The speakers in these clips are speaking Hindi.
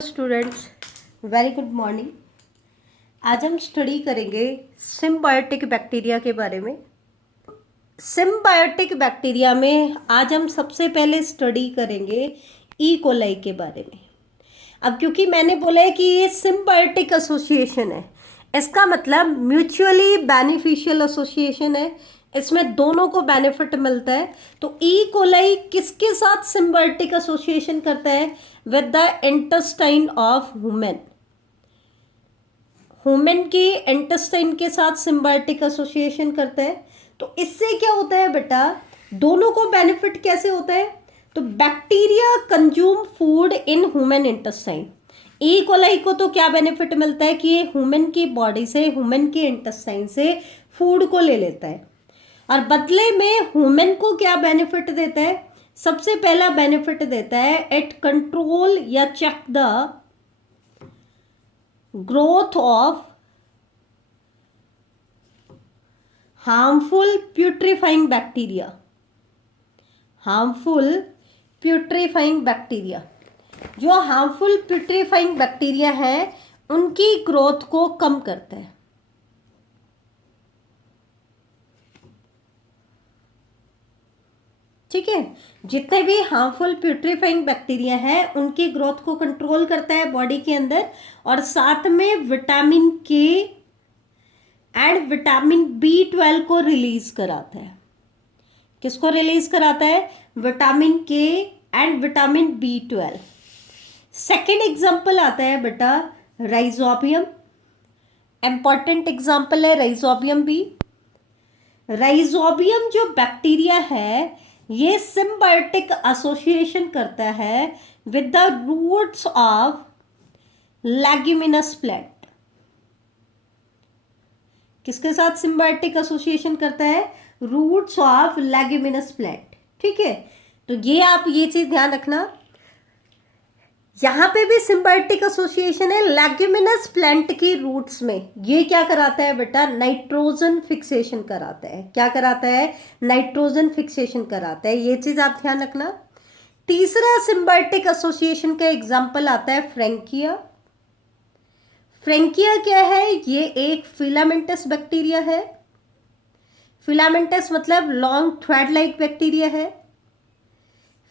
Students, very good morning. आज हम स्टडी करेंगे सिम्बायोटिक बैक्टीरिया के बारे में। सिम्बायोटिक बैक्टीरिया में आज हम सबसे पहले स्टडी करेंगे ई कोलाई के बारे में। अब क्योंकि मैंने बोला है कि ये सिम्बायोटिक एसोसिएशन है, इसका मतलब म्यूचुअली बेनिफिशियल एसोसिएशन है, इसमें दोनों को बेनिफिट मिलता है। तो ई कोलाई किसके साथ सिम्बायोटिक एसोसिएशन करता है? With the intestine of human. Human की इंटेस्टाइन के साथ सिम्बायोटिक एसोसिएशन करता है। तो इससे क्या होता है बेटा, दोनों को बेनिफिट कैसे होता है? तो bacteria consume food in human intestine. E coli को तो क्या बेनिफिट मिलता है कि ये ह्यूमन की बॉडी से, ह्यूमन के इंटेस्टाइन से फूड को ले लेता है, और बदले में ह्यूमन को क्या बेनिफिट देता है? सबसे पहला बेनिफिट देता है, इट कंट्रोल या check the growth of harmful putrefying bacteria. Harmful putrefying bacteria, जो हार्मफुल प्यूट्रीफाइंग बैक्टीरिया है उनकी ग्रोथ को कम करता है। ठीक है, जितने भी हार्मफुल प्यूट्रीफाइंग बैक्टीरिया है उनकी ग्रोथ को कंट्रोल करता है बॉडी के अंदर, और साथ में विटामिन के एंड विटामिन B12 को रिलीज कराता है। किसको रिलीज कराता है? विटामिन के and vitamin B12। Second example आता है बेटा राइजोबियम। इंपॉर्टेंट एग्जाम्पल है राइजोबियम भी। राइजोबियम जो बैक्टीरिया है ये सिम्बायोटिक एसोसिएशन करता है with the roots of leguminous plant. किसके साथ सिम्बायोटिक एसोसिएशन करता है? Roots of leguminous plant. ठीक है, तो ये आप ये चीज ध्यान रखना, यहां पे भी सिम्बायोटिक एसोसिएशन है लेग्यूमिनस प्लांट की रूट्स में। ये क्या कराता है बेटा? नाइट्रोजन फिक्सेशन कराता है। क्या कराता है? नाइट्रोजन फिक्सेशन कराता है। ये चीज आप ध्यान रखना। तीसरा सिम्बायोटिक एसोसिएशन का एग्जांपल आता है फ्रैंकिया। फ्रैंकिया क्या है? ये एक फिलामेंटस बैक्टीरिया है। फिलामेंटस मतलब लॉन्ग थ्रेड लाइक बैक्टीरिया है,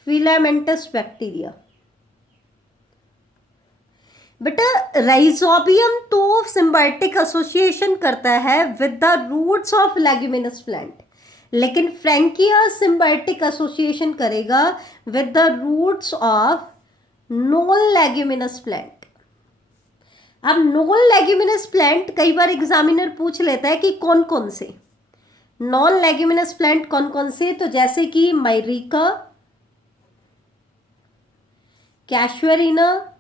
फिलामेंटस बैक्टीरिया। बेटा राइजोबियम तो सिम्बायोटिक एसोसिएशन करता है with the roots of leguminous plant, लेकिन फ्रैंकिया सिम्बायोटिक एसोसिएशन करेगा with the roots of non leguminous plant. अब नॉन लेग्यूमिनस प्लांट कई बार एग्जामिनर पूछ लेता है कि कौन कौन से नॉन लेग्यूमिनस प्लांट, कौन कौन से? तो जैसे कि माइरिका, कैशुअरिना,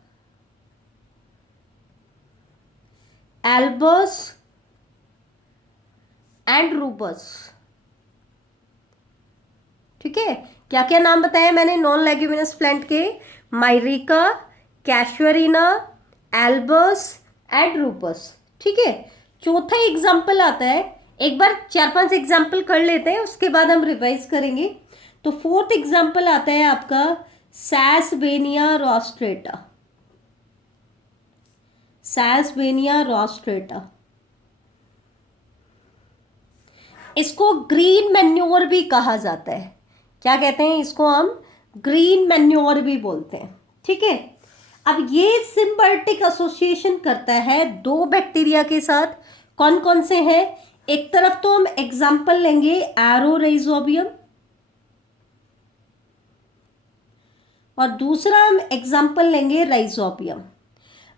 एल्बस एंड रूबस। ठीक है, क्या क्या नाम बताए मैंने नॉन लेग्यूमिनस प्लांट के? माइरिका, कैशुअरिना, एल्बस एंड रूबस। ठीक है, चौथा एग्जाम्पल आता है, एक बार 4-5 एग्जाम्पल कर लेते हैं उसके बाद हम रिवाइज करेंगे। तो फोर्थ एग्जाम्पल आता है आपका सैसबेनिया रोस्ट्रेटा। सैसबेनिया रोस्ट्रेटा, इसको ग्रीन मैन्योर भी कहा जाता है। क्या कहते हैं इसको? हम ग्रीन मैन्योर भी बोलते हैं। ठीक है, अब ये सिम्बायोटिक एसोसिएशन करता है दो बैक्टीरिया के साथ। कौन कौन से हैं? एक तरफ तो हम एग्जाम्पल लेंगे एरोराइजोबियम, और दूसरा हम एग्जाम्पल लेंगे राइजोबियम।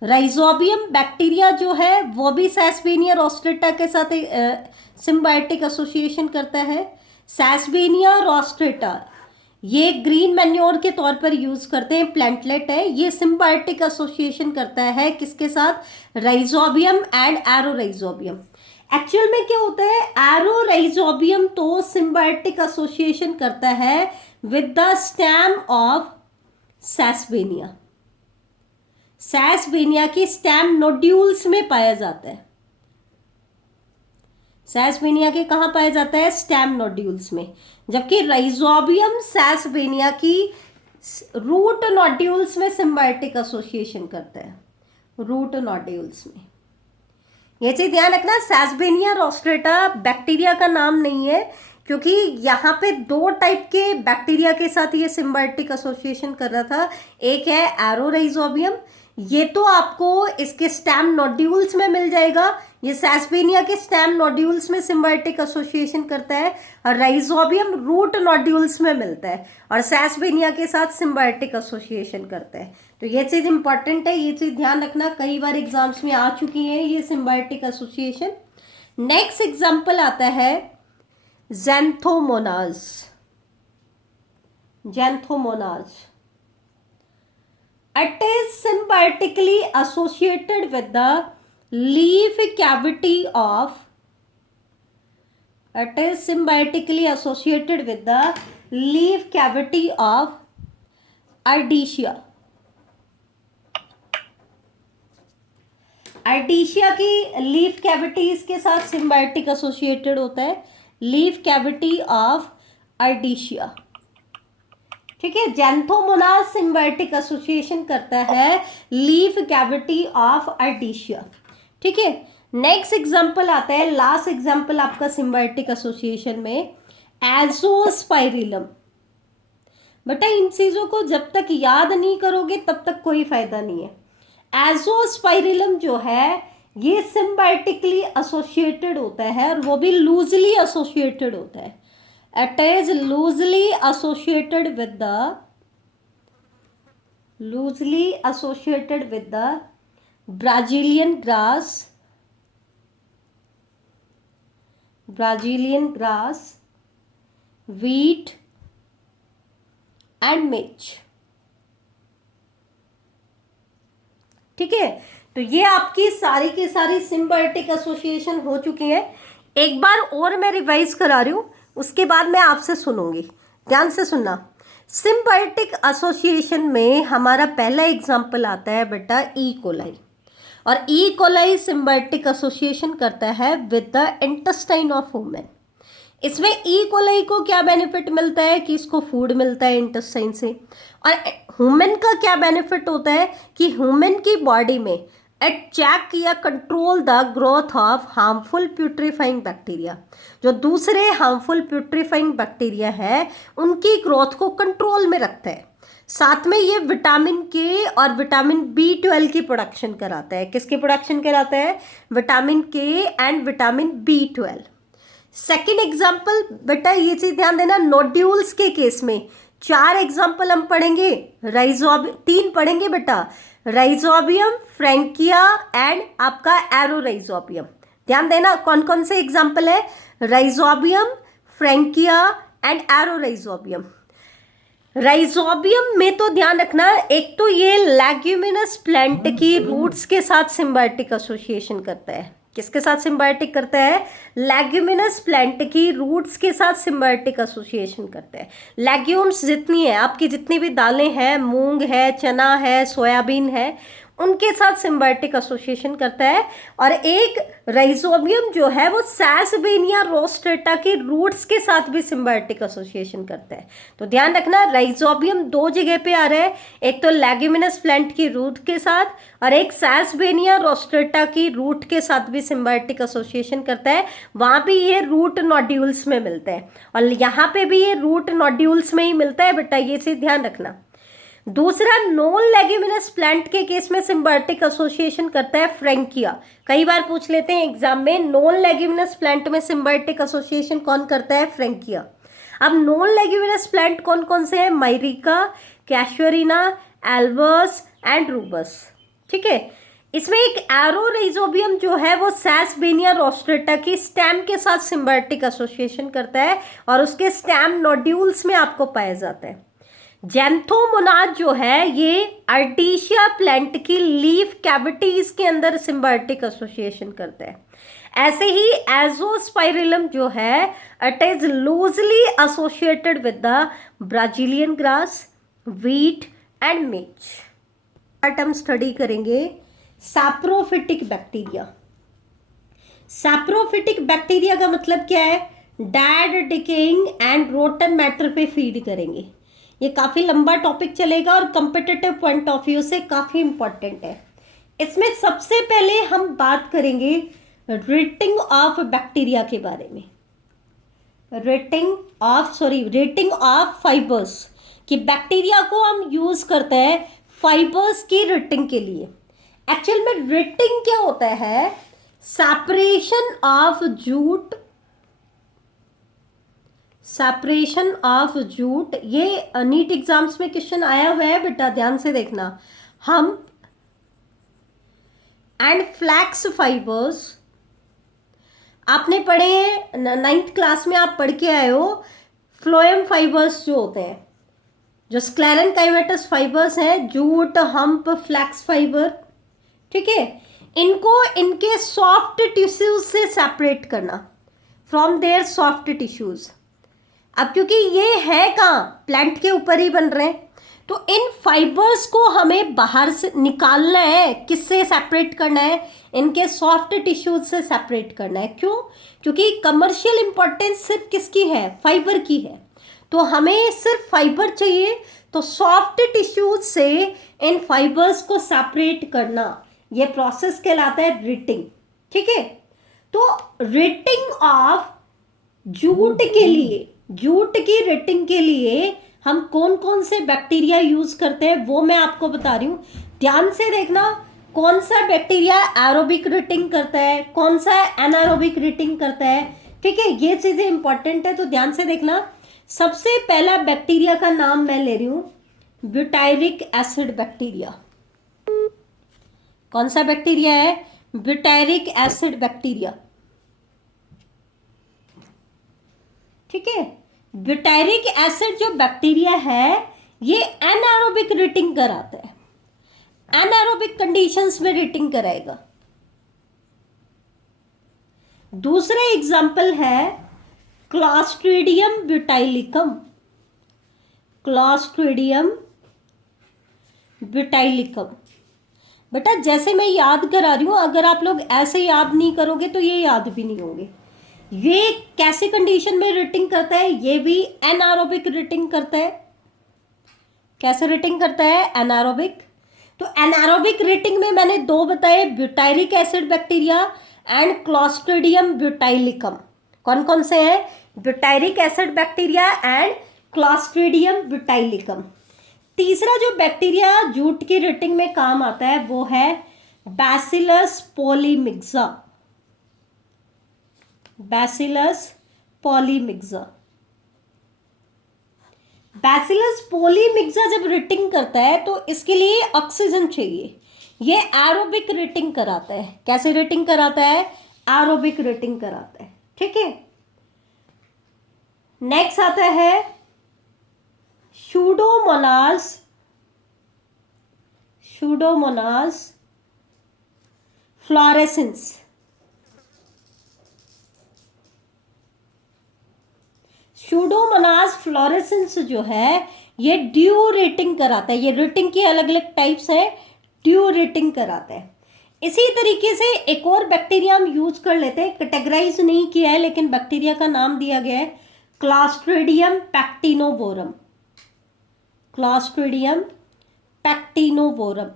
राइजोबियम बैक्टीरिया जो है वो भी सैसबेनिया रोस्ट्रेटा के साथ सिम्बायोटिक एसोसिएशन करता है। सैसबेनिया रोस्ट्रेटा ये ग्रीन मैन्योर के तौर पर यूज करते हैं, प्लांटलेट है। ये सिम्बायोटिक एसोसिएशन करता है किसके साथ? Rhizobium and एरोराइजोबियम। एक्चुअल में क्या होता है? एरोराइजोबियम तो सिम्बायोटिक एसोसिएशन करता है विद द स्टेम ऑफ सैसबेनिया। सैसबेनिया की स्टेम नोड्यूल्स में पाया जाता है। सैसबेनिया के कहाँ पाया जाता है? स्टेम नोड्यूल्स में। जबकि राइजोबियम सैसबेनिया की रूट नोड्यूल्स में सिम्बायोटिक एसोसिएशन करता है, रूट नोड्यूल्स में। ये चीज ध्यान रखना, सेसबेनिया रोस्ट्रेटा बैक्टीरिया का नाम नहीं है, क्योंकि यहाँ पे दो टाइप के बैक्टीरिया के साथ ये सिम्बायोटिक एसोसिएशन कर रहा था। एक है एरोराइजोबियम, ये तो आपको इसके स्टेम नोड्यूल्स में मिल जाएगा, ये सेसबेनिया के स्टेम नोड्यूल्स में सिम्बायोटिक एसोसिएशन करता है, और राइजोबियम रूट नोड्यूल्स में मिलता है और सेसबेनिया के साथ सिम्बायोटिक एसोसिएशन करता है। तो ये चीज इंपॉर्टेंट है, ये चीज ध्यान रखना, कई बार एग्जाम्स में आ चुकी है ये सिम्बायोटिक एसोसिएशन। नेक्स्ट एग्जाम्पल आता है ज़ैंथोमोनाज। ज़ैंथोमोनाज, it is symbiotically associated with the leaf cavity of, it is symbiotically associated with the leaf cavity of Ardisia। Ardisia की लीफ कैविटी इसके साथ सिम्बायोटिक एसोसिएटेड होता है, लीफ कैविटी ऑफ Ardisia। ठीक है, ज़ैंथोमोनाज सिम्बायोटिक एसोसिएशन करता है लीफ कैविटी ऑफ Ardisia। ठीक है, नेक्स्ट एग्जांपल आता है, लास्ट एग्जांपल आपका सिम्बायोटिक एसोसिएशन में, एजोस्पाइरिलम। बेटा इन चीजों को जब तक याद नहीं करोगे तब तक कोई फायदा नहीं है। एजोस्पाइरिलम जो है ये सिम्बायोटिकली एसोसिएटेड होता है, और वो भी लूजली एसोसिएटेड होता है। It is loosely associated with the Brazilian grass, wheat and maize। ठीक है, तो ये आपकी सारी की सारी सिम्बायोटिक एसोसिएशन हो चुकी है। एक बार और मैं रिवाइज करा रही हूँ, उसके बाद मैं आपसे सुनूंगी, ध्यान से सुनना। सिम्बायोटिक एसोसिएशन में हमारा पहला एग्जाम्पल आता है बेटा ई कोलाई, और ई कोलाई सिम्बायोटिक एसोसिएशन करता है with the intestine of human. इसमें ई कोलाई को क्या बेनिफिट मिलता है कि इसको फूड मिलता है इंटेस्टाइन से, और ह्यूमन का क्या बेनिफिट होता है कि ह्यूमन की बॉडी में एट चेक या control the growth of harmful putrefying bacteria. जो दूसरे हार्मफुल प्यूट्रीफाइंग बैक्टीरिया है उनकी ग्रोथ को कंट्रोल में रखता है। साथ में ये विटामिन के और विटामिन B12 की प्रोडक्शन कराता है। किसकी प्रोडक्शन कराता है? विटामिन के and vitamin B12। Second example बेटा ये चीज ध्यान देना, नोड्यूल्स के केस में 4 एग्जाम्पल हम पढ़ेंगे, राइजोबियम 3 पढ़ेंगे बेटा, राइजोबियम, फ्रैंकिया एंड आपका एरोराइजोबियम। ध्यान देना कौन कौन से एग्जाम्पल है, राइजोबियम, फ्रैंकिया एंड एरोराइजोबियम। राइजोबियम में तो ध्यान रखना, एक तो ये लेग्यूमिनस प्लांट की रूट्स के साथ सिम्बायोटिक एसोसिएशन करता है। किसके साथ सिम्बायोटिक करता है? लेग्यूमिनस प्लांट की रूट्स के साथ सिम्बायोटिक एसोसिएशन करता है। लेग्यूम्स जितनी है आपकी, जितनी भी दालें हैं, मूंग है, चना है, सोयाबीन है, उनके साथ सिम्बायोटिक एसोसिएशन करता है। और एक राइजोबियम जो है वो सेसबेनिया रोस्ट्रेटा की रूट्स के साथ भी सिम्बायोटिक एसोसिएशन करता है। तो ध्यान रखना, राइजोबियम 2 जगह पे आ रहा है, एक तो लेग्यूमिनस प्लांट की रूट के साथ और एक सेसबेनिया रोस्ट्रेटा की रूट के साथ भी सिम्बायोटिक एसोसिएशन करता है। वहाँ भी ये रूट नोड्यूल्स में मिलता है और यहाँ पे भी ये रूट नोड्यूल्स में ही मिलता है बेटा, ये चीज ध्यान रखना। दूसरा, नॉन लेग्यूमिनस प्लांट के केस में सिम्बायोटिक एसोसिएशन करता है फ्रैंकिया। कई बार पूछ लेते हैं एग्जाम में, नॉन लेग्यूमिनस प्लांट में सिम्बायोटिक एसोसिएशन कौन करता है? फ्रैंकिया। अब नॉन लेग्यूमिनस प्लांट कौन कौन से हैं? माइरिका, कैशुअरिना, एल्बस एंड रूबस। ठीक है, इसमें एक एरोराइजोबियम जो है वो सेसबेनिया रोस्ट्रेटा की स्टेम के साथ सिम्बायोटिक एसोसिएशन करता है और उसके स्टेम नोड्यूल्स में आपको पाया जाता है। ज़ैंथोमोनाज जो है ये अर्डिशिया प्लांट की लीफ कैविटीज के अंदर सिम्बायोटिक एसोसिएशन करता है। ऐसे ही एजोस्पाइरिलम जो है it is loosely associated with the Brazilian grass, wheat and मेज। हम स्टडी करेंगे सैप्रोफिटिक बैक्टीरिया। सैप्रोफिटिक बैक्टीरिया का मतलब क्या है? Dead, decaying and rotten matter पे फीड करेंगे। ये काफ़ी लंबा टॉपिक चलेगा और कम्पिटिटिव पॉइंट ऑफ व्यू से काफ़ी इंपॉर्टेंट है। इसमें सबसे पहले हम बात करेंगे रेटिंग ऑफ बैक्टीरिया के बारे में। रेटिंग ऑफ फाइबर्स, कि बैक्टीरिया को हम यूज करते हैं फाइबर्स की रेटिंग के लिए। एक्चुअल में रेटिंग क्या होता है? Separation of jute. ये नीट एग्जाम्स में क्वेश्चन आया हुआ है बेटा, ध्यान से देखना। हम एंड फ्लैक्स फाइबर्स आपने पढ़े हैं, 9th क्लास में आप पढ़ के आए हो। फ्लोएम फाइबर्स जो होते हैं, जो स्क्लेरेनकाइमेटस फाइबर्स हैं, जूट, हम्प, फ्लैक्स फाइबर, ठीक है, इनको इनके सॉफ्ट टिश्यूज से सेपरेट करना, फ्रॉम देयर सॉफ्ट टिश्यूज। अब क्योंकि ये है कहाँ, प्लांट के ऊपर ही बन रहे हैं, तो इन फाइबर्स को हमें बाहर से निकालना है। किससे सेपरेट करना है? इनके सॉफ्ट टिश्यूज से सेपरेट करना है। क्यों? क्योंकि कमर्शियल इंपॉर्टेंस सिर्फ किसकी है? फाइबर की है। तो हमें सिर्फ फाइबर चाहिए, तो सॉफ्ट टिश्यूज से इन फाइबर्स को सेपरेट करना, ये प्रोसेस कहलाता है रेटिंग, ठीक है। तो रेटिंग ऑफ जूट के लिए, जूट की रेटिंग के लिए हम कौन कौन से बैक्टीरिया यूज करते हैं वो मैं आपको बता रही हूँ। ध्यान से देखना, कौन सा बैक्टीरिया एरोबिक रेटिंग करता है, कौन सा एनारोबिक रेटिंग करता है, ठीक है, ये चीजें इंपॉर्टेंट है, तो ध्यान से देखना। सबसे पहला बैक्टीरिया का नाम मैं ले रही हूं ब्यूटायरिक एसिड बैक्टीरिया। कौन सा बैक्टीरिया है? ब्यूटायरिक एसिड बैक्टीरिया, ठीक है। ब्यूटायरिक एसिड जो बैक्टीरिया है ये एनारोबिक रेटिंग कराता है, एनारोबिक कंडीशंस में रेटिंग कराएगा। दूसरे एग्जाम्पल है क्लॉस्ट्रीडियम ब्यूटाइलिकम। क्लॉस्ट्रीडियम ब्यूटाइलिकम, बेटा जैसे मैं याद करा रही हूं, अगर आप लोग ऐसे याद नहीं करोगे तो ये याद भी नहीं होंगे। ये कैसे कंडीशन में रेटिंग करता है? ये भी एनारोबिक रेटिंग करता है। कैसे रेटिंग करता है? एनारोबिक। तो एनारोबिक रेटिंग में मैंने दो बताए, butyric acid bacteria and Clostridium butylicum. कौन कौन से हैं? Butyric acid bacteria and Clostridium butylicum. तीसरा जो बैक्टीरिया जूट की रेटिंग में काम आता है वो है bacillus polymyxa. Bacillus polymyxa. Bacillus polymyxa जब रेटिंग करता है तो इसके लिए ऑक्सीजन चाहिए। ये एरोबिक रेटिंग कराता है। कैसे रेटिंग कराता है? एरोबिक रेटिंग कराता है, ठीक है। नेक्स्ट आता है Pseudomonas. Pseudomonas fluorescence. Pseudomonas fluorescence जो है ये ड्यू रेटिंग कराता है। ये रेटिंग की अलग अलग टाइप्स है, ड्यू रेटिंग कराता है। इसी तरीके से एक और बैक्टीरिया हम यूज कर लेते हैं, कैटेगराइज नहीं किया है लेकिन बैक्टीरिया का नाम दिया गया है क्लॉस्ट्रीडियम पैक्टिनोवोरम। क्लॉस्ट्रीडियम पैक्टिनोवोरम।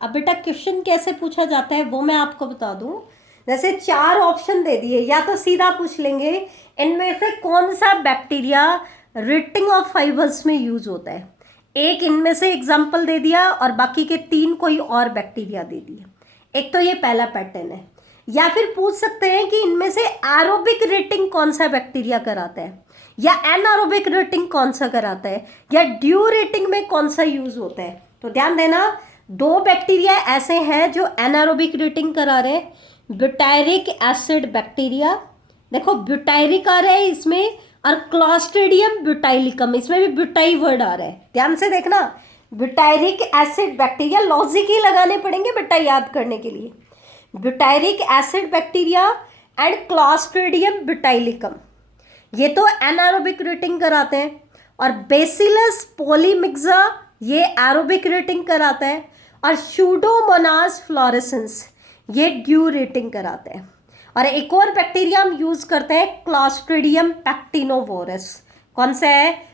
अब बेटा क्वेश्चन कैसे पूछा जाता है वो मैं आपको बता दूं। जैसे 4 ऑप्शन दे दिए, या तो सीधा पूछ लेंगे इनमें से कौन सा बैक्टीरिया रेटिंग ऑफ फाइबर्स में यूज होता है। एक इनमें से एग्जाम्पल दे दिया और बाकी के 3 कोई और बैक्टीरिया दे दिया। एक तो ये पहला पैटर्न है। या फिर पूछ सकते हैं कि इनमें से एरोबिक रेटिंग कौन सा बैक्टीरिया कराता है, या एनारोबिक रेटिंग कौन सा कराता है, या ड्यू रेटिंग में कौन सा यूज होता है। तो ध्यान देना, 2 बैक्टीरिया ऐसे हैं जो एनारोबिक रेटिंग करा रहे हैं। ब्यूटायरिक एसिड बैक्टीरिया, देखो ब्यूटायरिक आ रहा है इसमें, और क्लॉस्ट्रीडियम ब्यूटाइलिकम, इसमें भी ब्यूटाई वर्ड आ रहा है। ध्यान से देखना, ब्यूटायरिक एसिड बैक्टीरिया, लॉजिक ही लगाने पड़ेंगे बेटा याद करने के लिए। Butyric acid bacteria and Clostridium butylicum, ये तो एनारोबिक रेटिंग कराते हैं। और बेसिलस पॉलीमिक्सा ये एरोबिक रेटिंग कराता है। और सूडोमोनास फ्लोरेसेंस ये ड्यू रेटिंग कराते हैं। और एक और बैक्टीरिया हम यूज करते हैं क्लॉस्ट्रीडियम पैक्टिनोवोरस। कौन सा है?